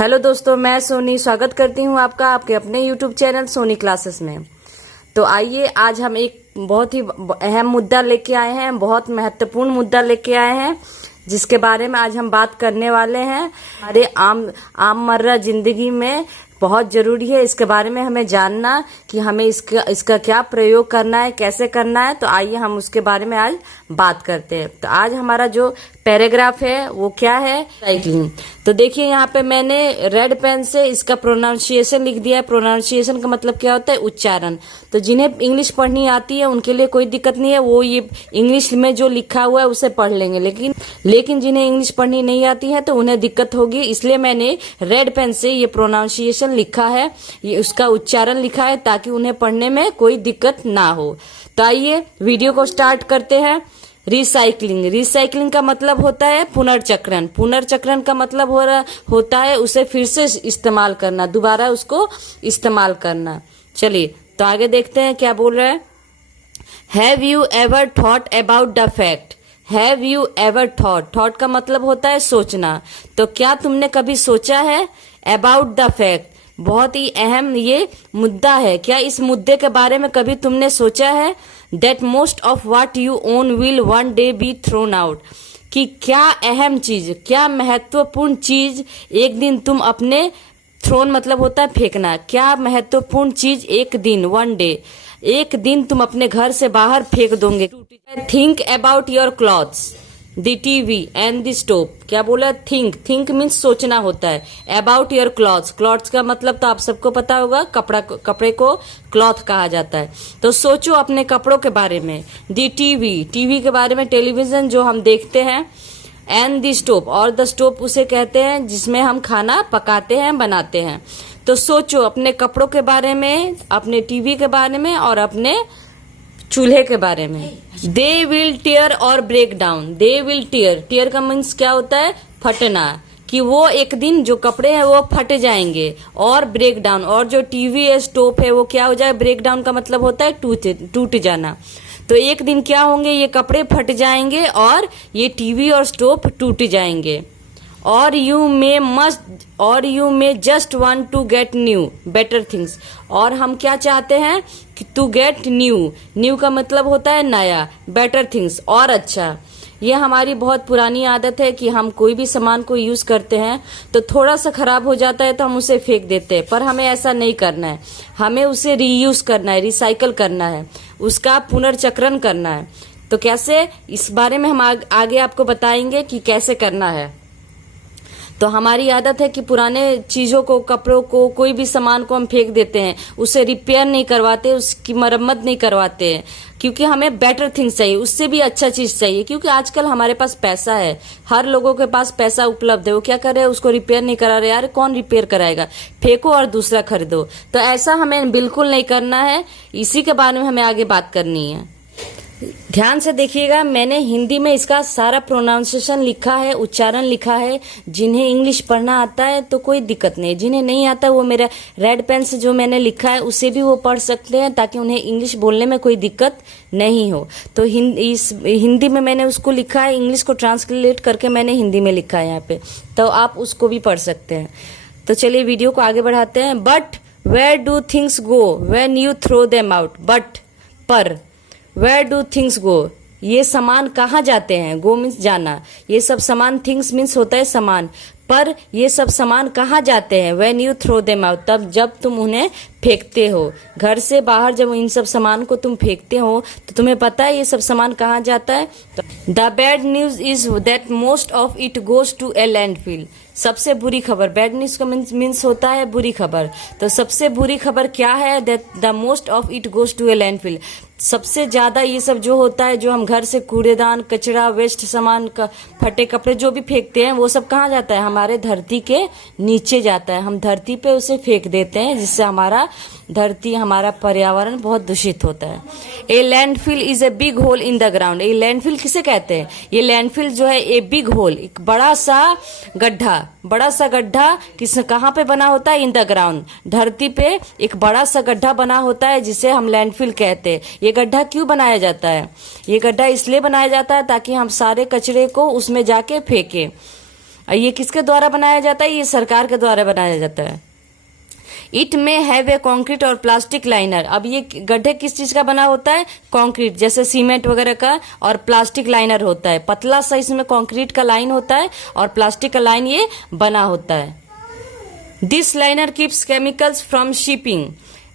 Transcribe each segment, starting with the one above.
Hello दोस्तों, मैं सोनी स्वागत करती हूँ आपका आपके अपने यूट्यूब चैनल सोनी क्लासेस में। तो आइए आज हम एक बहुत ही अहम मुद्दा लेके आए हैं, बहुत महत्वपूर्ण मुद्दा लेके आए हैं, जिसके बारे में आज हम बात करने वाले हैं। हमारे आममर्रा जिंदगी में बहुत जरूरी है इसके बारे में हमें जानना कि हमें इसका क्या प्रयोग करना है, कैसे करना है। तो आइए हम उसके बारे में आज बात करते हैं। तो आज हमारा जो पैराग्राफ है वो क्या है, साइकिलिंग। तो देखिए यहाँ पे मैंने रेड पेन से इसका प्रोनाउंसिएशन लिख दिया है। प्रोनाउंसिएशन का मतलब क्या होता है, उच्चारण। तो जिन्हें इंग्लिश पढ़नी आती है उनके लिए कोई दिक्कत नहीं है, वो ये इंग्लिश में जो लिखा हुआ है उसे पढ़ लेंगे। लेकिन जिन्हें इंग्लिश पढ़नी नहीं आती है तो उन्हें दिक्कत होगी, इसलिए मैंने रेड पेन से ये प्रोनाउंसिएशन लिखा है, ये उसका उच्चारण लिखा है, ताकि उन्हें पढ़ने में कोई दिक्कत ना हो। तो आइए वीडियो को स्टार्ट करते हैं। रिसाइकलिंग का मतलब होता है पुनर्चक्रण। पुनर्चक्रण का मतलब होता है उसे फिर से इस्तेमाल करना, दोबारा उसको इस्तेमाल करना। चलिए तो आगे देखते हैं क्या बोल रहा है। Have you ever thought about the fact. Have you ever thought का मतलब होता है सोचना। तो क्या तुमने कभी सोचा है अबाउट द फैक्ट, बहुत ही अहम ये मुद्दा है। क्या इस मुद्दे के बारे में कभी तुमने सोचा है that most of what you own will one day be thrown out, कि क्या अहम चीज, क्या महत्वपूर्ण चीज एक दिन तुम अपने, थ्रोन मतलब होता है फेंकना, क्या महत्वपूर्ण चीज एक दिन, वन डे, एक दिन तुम अपने घर से बाहर फेंक दोगे। Think about your clothes, the TV and the stove. क्या बोला, थिंक मीन्स सोचना होता है। अबाउट योर क्लॉथ्स का मतलब तो आप सबको पता होगा, कपड़े को क्लॉथ कहा जाता है। तो सोचो अपने कपड़ों के बारे में। द टीवी के बारे में, टेलीविजन जो हम देखते हैं। एंड द स्टोव, और द स्टोव उसे कहते हैं जिसमें हम खाना पकाते हैं, बनाते हैं। तो सोचो अपने कपड़ों के बारे में, अपने टीवी के बारे में और अपने चूल्हे के बारे में। दे विल टेयर और ब्रेक डाउन। दे विल टेयर का मीन्स क्या होता है, फटना, कि वो एक दिन जो कपड़े हैं वो फट जाएंगे। और ब्रेक डाउन, और जो टीवी है, स्टोव है, वो क्या हो जाए, ब्रेक डाउन का मतलब होता है टूट जाना। तो एक दिन क्या होंगे, ये कपड़े फट जाएंगे और ये टीवी और स्टोव टूट जाएंगे। और you may just want to get new better things. और हम क्या चाहते हैं कि टू गेट न्यू का मतलब होता है नया, बेटर थिंग्स और अच्छा। ये हमारी बहुत पुरानी आदत है कि हम कोई भी सामान को यूज करते हैं तो थोड़ा सा खराब हो जाता है तो हम उसे फेंक देते हैं, पर हमें ऐसा नहीं करना है। हमें उसे रीयूज करना है, रिसाइकल करना है, उसका पुनर्चक्रण करना है। तो कैसे, इस बारे में हम आगे आपको बताएंगे कि कैसे करना है। तो हमारी आदत है कि पुराने चीजों को, कपड़ों को, कोई भी सामान को हम फेंक देते हैं, उसे रिपेयर नहीं करवाते, उसकी मरम्मत नहीं करवाते हैं, क्योंकि हमें बेटर थिंग्स चाहिए, उससे भी अच्छा चीज चाहिए। क्योंकि आजकल हमारे पास पैसा है, हर लोगों के पास पैसा उपलब्ध है, वो क्या कर रहे हैं, उसको रिपेयर नहीं करा रहे। यार कौन रिपेयर कराएगा, फेंको और दूसरा खरीदो। तो ऐसा हमें बिल्कुल नहीं करना है, इसी के बारे में हमें आगे बात करनी है। ध्यान से देखिएगा, मैंने हिंदी में इसका सारा प्रोनाउंसिएशन लिखा है, उच्चारण लिखा है। जिन्हें इंग्लिश पढ़ना आता है तो कोई दिक्कत नहीं, जिन्हें नहीं आता वो मेरा रेड पेन से जो मैंने लिखा है उसे भी वो पढ़ सकते हैं, ताकि उन्हें इंग्लिश बोलने में कोई दिक्कत नहीं हो। तो हिंदी में मैंने उसको लिखा है, इंग्लिश को ट्रांसलेट करके मैंने हिंदी में लिखा है यहाँ पे, तो आप उसको भी पढ़ सकते हैं। तो चलिए वीडियो को आगे बढ़ाते हैं। But where do things go when you throw them out. But, पर, वेयर डू थिंग्स गो, ये सामान कहाँ जाते हैं। गो मीन्स जाना, ये सब सामान, थिंग्स मीन्स होता है सामान, पर ये सब सामान कहाँ जाते हैं। When you throw them out, तब जब तुम उन्हें फेंकते हो, घर से बाहर जब इन सब सामान को तुम फेंकते हो तो तुम्हें पता है ये सब सामान कहाँ जाता है। The bad news is that most of it goes to a landfill. सबसे बुरी खबर, बैड न्यूज का मीन्स होता है बुरी खबर। तो सबसे बुरी खबर क्या है, that the most of it goes to a landfill. सबसे ज्यादा ये सब जो होता है, जो हम घर से कूड़ेदान, कचरा, वेस्ट सामान, फटे कपड़े जो भी फेंकते हैं, वो सब कहाँ जाता है, हमारे धरती के नीचे जाता है। हम धरती पे उसे फेंक देते हैं, जिससे हमारा धरती, हमारा पर्यावरण बहुत दूषित होता है। A landfill is a big hole in the ground. ये लैंडफिल किसे कहते हैं, ये लैंडफिल जो है ए बिग होल, एक बड़ा सा गड्ढा किस कहाँ पे बना होता है, इन द ग्राउंड, धरती पे एक बड़ा सा गड्ढा बना होता है, जिसे हम लैंडफिल कहते हैं। ये गड्ढा क्यों बनाया जाता है, ये गड्ढा इसलिए बनाया जाता है ताकि हम सारे कचरे को उसमें जाके फेंके। और ये किसके द्वारा बनाया जाता है? ये सरकार के द्वारा बनाया जाता है। इट में हैव ए कॉन्क्रीट और प्लास्टिक लाइनर। अब ये गड्ढे किस चीज का बना होता है? कॉन्क्रीट, जैसे सीमेंट वगैरह का, और प्लास्टिक लाइनर होता है। पतला सा इसमें कॉन्क्रीट का लाइन होता है और प्लास्टिक का लाइन ये बना होता है। This liner keeps chemicals from shipping.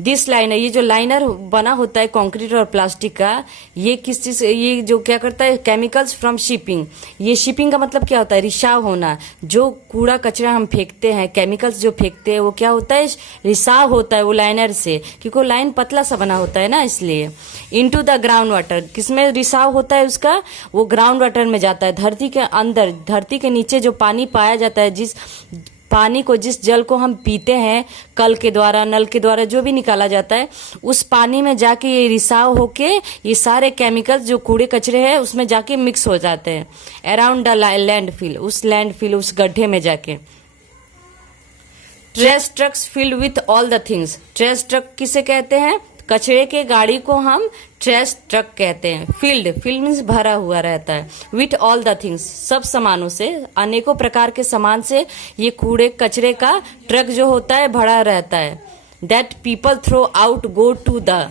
This liner, ये जो लाइनर बना होता है कॉन्क्रीट और प्लास्टिक का, ये किस चीज, ये जो क्या करता है? Chemicals from shipping. ये शिपिंग का मतलब क्या होता है? रिसाव होना। जो कूड़ा कचरा हम फेंकते हैं, केमिकल्स जो फेंकते हैं, वो क्या होता है? रिसाव होता है वो लाइनर से, क्योंकि वो लाइन पतला सा बना होता है ना, इसलिए। इनटू द ग्राउंड वाटर, किसमें रिसाव होता है उसका? वो ग्राउंड वाटर में जाता है, धरती के अंदर, धरती के नीचे जो पानी पाया जाता है, जिस पानी को, जिस जल को हम पीते हैं, कल के द्वारा, नल के द्वारा जो भी निकाला जाता है, उस पानी में जाके ये रिसाव होके ये सारे केमिकल्स जो कूड़े कचरे हैं उसमें जाके मिक्स हो जाते हैं अराउंड द लैंडफिल, उस लैंडफिल, उस गड्ढे में जाके। Trash trucks filled with all the things. Trash truck किसे कहते हैं? कचरे के गाड़ी को हम ट्रेश ट्रक कहते हैं। फील्ड मीन्स भरा हुआ रहता है। विथ ऑल द थिंग्स, सब सामानों से, अनेकों प्रकार के सामान से ये कूड़े कचरे का ट्रक जो होता है भरा रहता है। That people throw out go to the,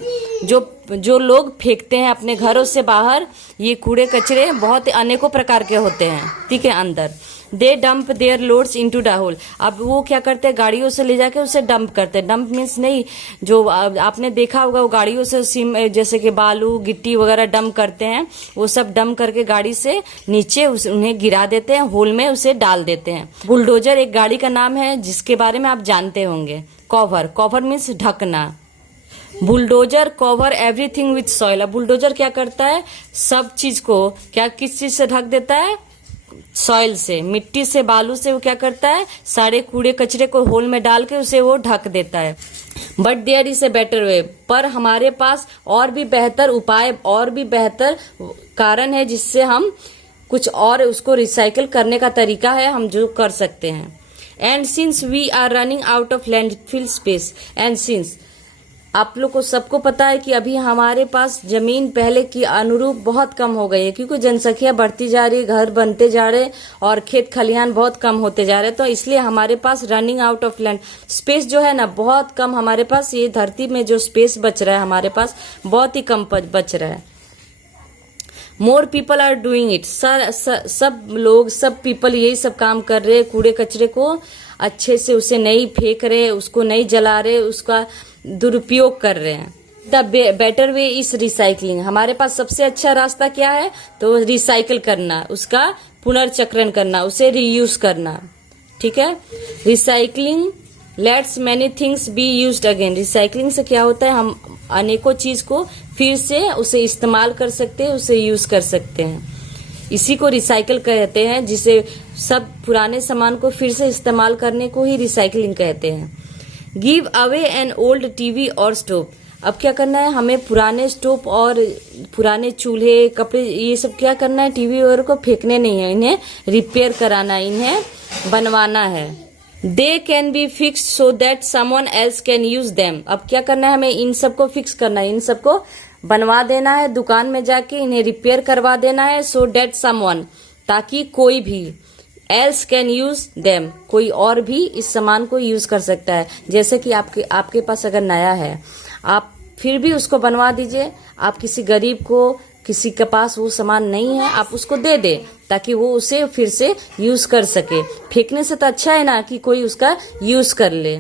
जो लोग फेंकते हैं अपने घरों से बाहर, ये कूड़े कचरे बहुत अनेकों प्रकार के होते हैं, ठीक है, अंदर। They dump their loads into the hole. अब वो क्या करते हैं? गाड़ियों से ले जाके उसे डंप करते हैं। डंप मीन्स नहीं, जो आपने देखा होगा वो गाड़ियों से जैसे कि बालू गिट्टी वगैरह डंप करते हैं, वो सब डंप करके गाड़ी से नीचे उन्हें गिरा देते हैं, होल में उसे डाल देते हैं। बुलडोजर एक गाड़ी का नाम है जिसके बारे में आप जानते होंगे। कवर मीन्स ढकना। Bulldozer cover everything with soil. अब बुलडोजर क्या करता है? सब चीज को क्या, किस चीज से ढक देता है? सॉइल से, मिट्टी से, बालू से। वो क्या करता है? सारे कूड़े कचरे को होल में डाल के उसे वो ढक देता है। But there is a better way, पर हमारे पास और भी बेहतर उपाय, और भी बेहतर कारण है जिससे हम कुछ और उसको रिसाइकल करने का तरीका है हम जो कर सकते हैं। And since we are running out of landfill space, and since आप लोग को सबको पता है कि अभी हमारे पास जमीन पहले की अनुरूप बहुत कम हो गई है, क्योंकि जनसंख्या बढ़ती जा रही है, घर बनते जा रहे और खेत खलिहान बहुत कम होते जा रहे, तो इसलिए हमारे पास running out of land space जो है ना बहुत कम हमारे पास, ये धरती में जो स्पेस बच रहा है हमारे पास बहुत ही कम बच रहा है। More people are doing it, सब लोग, सब पीपल यही सब काम कर रहे हैं। कूड़े कचरे को अच्छे से उसे नहीं फेंक रहे, उसको नहीं जला रहे, उसका दुरुपयोग कर रहे हैं। The better way is recycling. हमारे पास सबसे अच्छा रास्ता क्या है? तो रिसाइकल करना, उसका पुनर्चक्रण करना, उसे रीयूज करना, ठीक है। Recycling let's many things be used again. Recycling से क्या होता है? हम अनेकों चीज को फिर से उसे इस्तेमाल कर सकते हैं, उसे यूज कर सकते हैं। इसी को रिसाइकल कहते हैं, जिसे सब पुराने सामान को फिर से इस्तेमाल करने को ही रिसाइकलिंग कहते हैं। Give away an old TV और स्टोव। अब क्या करना है? हमें पुराने स्टोव और पुराने चूल्हे, कपड़े, ये सब क्या करना है? टीवी वगैरह को फेंकने नहीं है, इन्हें रिपेयर कराना, इन्हें बनवाना है। They can be fix so that someone else can use them. अब क्या करना है? हमें इन सबको फिक्स करना है, इन सबको बनवा देना है, दुकान में जाके इन्हें रिपेयर करवा देना है। सो दैट समवन, ताकि कोई भी, एल्स कैन यूज देम, कोई और भी इस सामान को यूज कर सकता है। जैसे कि आपके पास अगर नया है, आप फिर भी उसको बनवा दीजिए। आप किसी गरीब को, किसी के पास वो सामान नहीं है, आप उसको दे दे ताकि वो उसे फिर से यूज कर सके। फेंकने से तो अच्छा है ना कि कोई उसका यूज कर ले।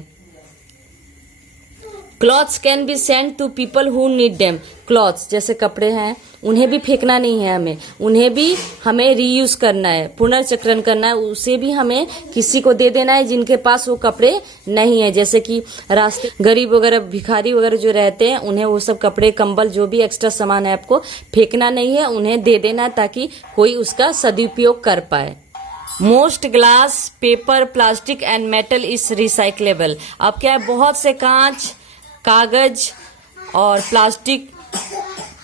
Clothes can be send to people who need them. Clothes जैसे कपड़े हैं, उन्हें भी फेंकना नहीं है हमें, उन्हें भी हमें रीयूज करना है, पुनर्चक्रण करना है। उसे भी हमें किसी को दे देना है जिनके पास वो कपड़े नहीं है। जैसे कि रास्ते गरीब वगैरह, भिखारी वगैरह जो रहते हैं, उन्हें वो सब कपड़े, कंबल, जो भी एक्स्ट्रा सामान है आपको फेंकना नहीं है, उन्हें दे देना है ताकि कोई उसका सदुपयोग कर पाए। Most glass, paper, plastic and metal is recyclable. अब क्या है? बहुत से कांच, कागज और प्लास्टिक,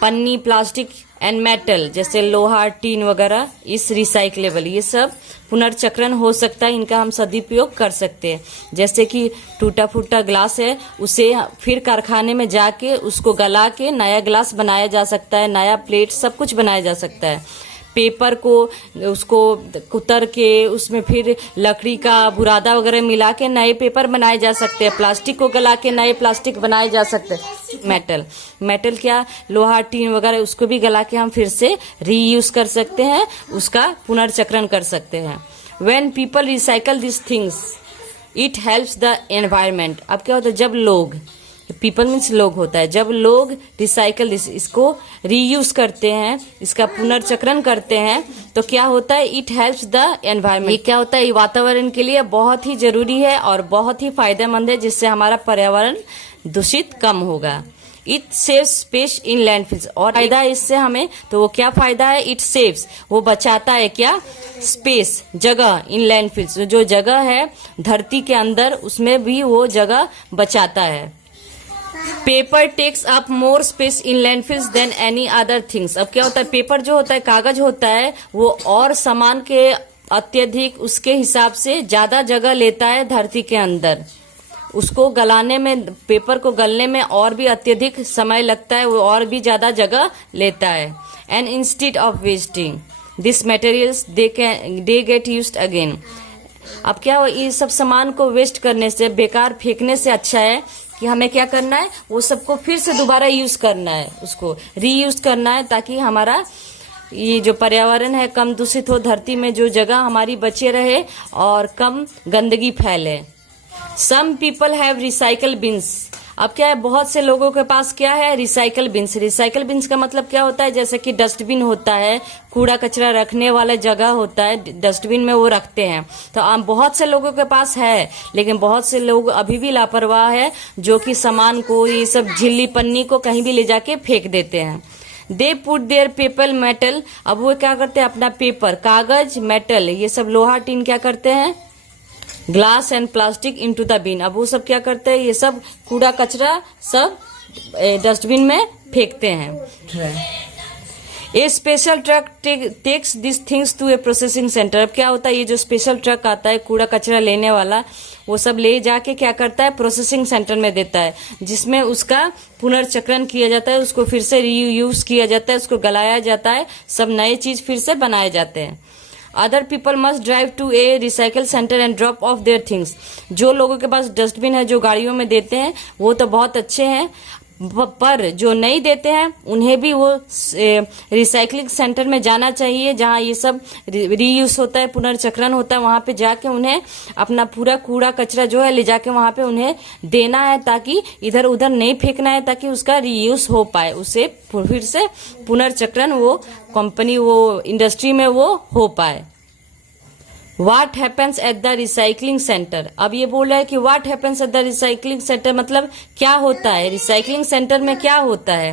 पन्नी, प्लास्टिक एंड मेटल जैसे लोहा, टीन वगैरह इस रिसाइक्लेबल, ये सब पुनर्चक्रण हो सकता है, इनका हम सदुपयोग कर सकते हैं। जैसे कि टूटा फूटा ग्लास है, उसे फिर कारखाने में जाके उसको गला के नया ग्लास बनाया जा सकता है, नया प्लेट, सब कुछ बनाया जा सकता है। पेपर को उसको कुतर के उसमें फिर लकड़ी का बुरादा वगैरह मिला के नए पेपर बनाए जा सकते हैं। प्लास्टिक को गला के नए प्लास्टिक बनाए जा सकते हैं। मेटल क्या, लोहा टीन वगैरह, उसको भी गला के हम फिर से रीयूज कर सकते हैं, उसका पुनर्चक्रण कर सकते हैं। When people recycle these things, it helps the environment। अब क्या होता है, जब लोग, पीपल मीन्स लोग होता है, जब लोग रिसाइकल इसको रीयूज करते हैं, इसका पुनर्चक्रण करते हैं, तो क्या होता है, इट हेल्प्स द एनवायरमेंट। ये क्या होता है, वातावरण के लिए बहुत ही जरूरी है और बहुत ही फायदेमंद है, जिससे हमारा पर्यावरण दूषित कम होगा। It saves space in landfills. और फायदा है इससे हमें, तो वो क्या फायदा है, इट सेव्स, वो बचाता है क्या, स्पेस, जगह, इन लैंडफिल्स, जो जगह है धरती के अंदर उसमें भी वो जगह बचाता है। Paper takes up more space in landfills than any other things. अब क्या होता है, पेपर जो होता है, कागज होता है, वो और सामान के अत्यधिक उसके हिसाब से ज्यादा जगह लेता है धरती के अंदर। उसको गलाने में, पेपर को गलने में और भी अत्यधिक समय लगता है, वो और भी ज्यादा जगह लेता है। And instead of wasting this materials they get used again. अब क्या हो, ये सब सामान को वेस्ट करने से, बेकार फेंकने से अच्छा है कि हमें क्या करना है, वो सबको फिर से दोबारा यूज करना है, उसको रीयूज करना है, ताकि हमारा ये जो पर्यावरण है कम दूषित हो, धरती में जो जगह हमारी बचे रहे और कम गंदगी फैले। Some people have recycle bins. अब क्या है, बहुत से लोगों के पास क्या है, रिसाइकल बिन्स। रिसाइकल बिन्स का मतलब क्या होता है, जैसे कि डस्टबिन होता है, कूड़ा कचरा रखने वाला जगह होता है, डस्टबिन में वो रखते हैं। तो बहुत से लोगों के पास है, लेकिन बहुत से लोग अभी भी लापरवाह है, जो कि सामान को, ये सब झिल्ली पन्नी को कहीं भी ले जाके फेंक देते हैं। They put their paper metal. अब वो क्या करते हैं, अपना पेपर, कागज, मेटल, ये सब लोहा टीन क्या करते हैं, glass and plastic into the bin. अब वो सब क्या करते हैं, ये सब कूड़ा कचरा सब डस्टबिन में फेंकते हैं। A special truck takes this things to a processing centre. अब क्या होता है, ये जो स्पेशल ट्रक आता है कूड़ा कचरा लेने वाला, वो सब ले जाके क्या करता है, प्रोसेसिंग सेंटर में देता है, जिसमें उसका पुनर्चक्रण किया जाता है, उसको फिर से रीयूज किया जाता है, उसको गलाया जाता है, सब नए चीज फिर से बनाए जाते हैं। Other people must drive to a recycle centre and drop off their things. जो लोगों के पास डस्टबिन है, जो गाड़ियों में देते हैं, वो तो बहुत अच्छे हैं, पर जो नहीं देते हैं उन्हें भी वो रिसाइकलिंग सेंटर में जाना चाहिए, जहां ये सब रीयूज होता है, पुनर्चक्रण होता है, वहां पे जाके उन्हें अपना पूरा कूड़ा कचरा जो है ले जाके वहां पे उन्हें देना है, ताकि इधर उधर नहीं फेंकना है, ताकि उसका रीयूज हो पाए, उसे फिर से पुनर्चक्रण वो कंपनी, वो इंडस्ट्री में वो हो पाए। What happens at the recycling center? अब ये बोल रहा है कि what happens at the recycling center, मतलब क्या होता है रिसाइकलिंग सेंटर में, क्या होता है।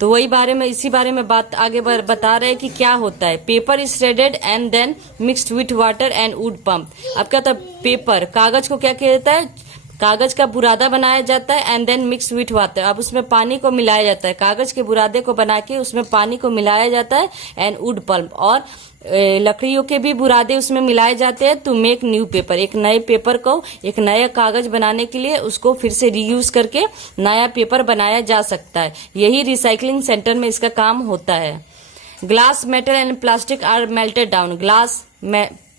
तो वही बारे में, इसी बारे में बात आगे बता रहे हैं कि क्या होता है। Paper is shredded and then mixed with water and wood pulp. अब क्या होता है, पेपर, कागज को क्या किया जाता है, कागज का बुरादा बनाया जाता है, and then mix with water. अब उसमें पानी को मिलाया जाता है, कागज के बुरादे को बना के उसमें पानी को मिलाया जाता है, एंड वुड पल्प, और लकड़ियों के भी बुरादे उसमें मिलाए जाते हैं, टू मेक न्यू पेपर। एक नए पेपर को, एक नया कागज बनाने के लिए उसको फिर से रीयूज करके नया पेपर बनाया जा सकता है। यही रिसाइकलिंग सेंटर में इसका काम होता है। Glass, metal and plastic are melted down. Glass,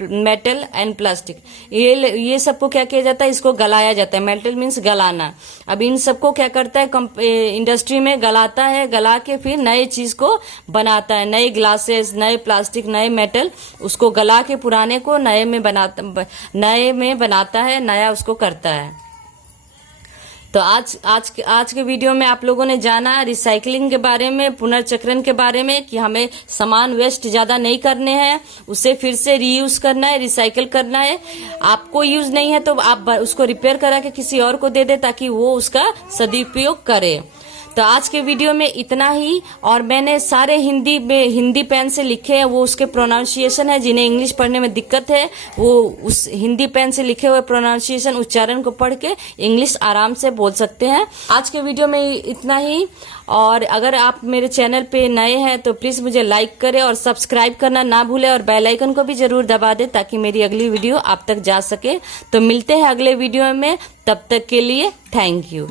metal and plastic, ये सबको क्या किया जाता है, इसको गलाया जाता है। मेटल मीन्स गलाना। अब इन सबको क्या करता है, इंडस्ट्री में गलाता है, गला के फिर नए चीज को बनाता है, नए ग्लासेस, नए प्लास्टिक, नए मेटल, उसको गला के पुराने को नए में बनाता है, नया उसको करता है। तो आज के वीडियो में आप लोगों ने जाना रिसाइकलिंग के बारे में, पुनर्चक्रण के बारे में, कि हमें सामान वेस्ट ज्यादा नहीं करने हैं, उसे फिर से रीयूज करना है, रिसाइकल करना है। आपको यूज नहीं है तो आप उसको रिपेयर करा के किसी और को दे दे, ताकि वो उसका सदुपयोग करे। तो आज के वीडियो में इतना ही, और मैंने सारे हिंदी पेन से लिखे हैं, वो उसके प्रोनाउंसिएशन है, जिन्हें इंग्लिश पढ़ने में दिक्कत है वो उस हिंदी पेन से लिखे हुए प्रोनाउंसिएशन, उच्चारण को पढ़ के इंग्लिश आराम से बोल सकते हैं। आज के वीडियो में इतना ही, और अगर आप मेरे चैनल पे नए हैं तो प्लीज मुझे लाइक करें और सब्सक्राइब करना ना भूलें, और बेल आइकन को भी जरूर दबा दें, ताकि मेरी अगली वीडियो आप तक जा सके। तो मिलते हैं अगले वीडियो में, तब तक के लिए थैंक यू।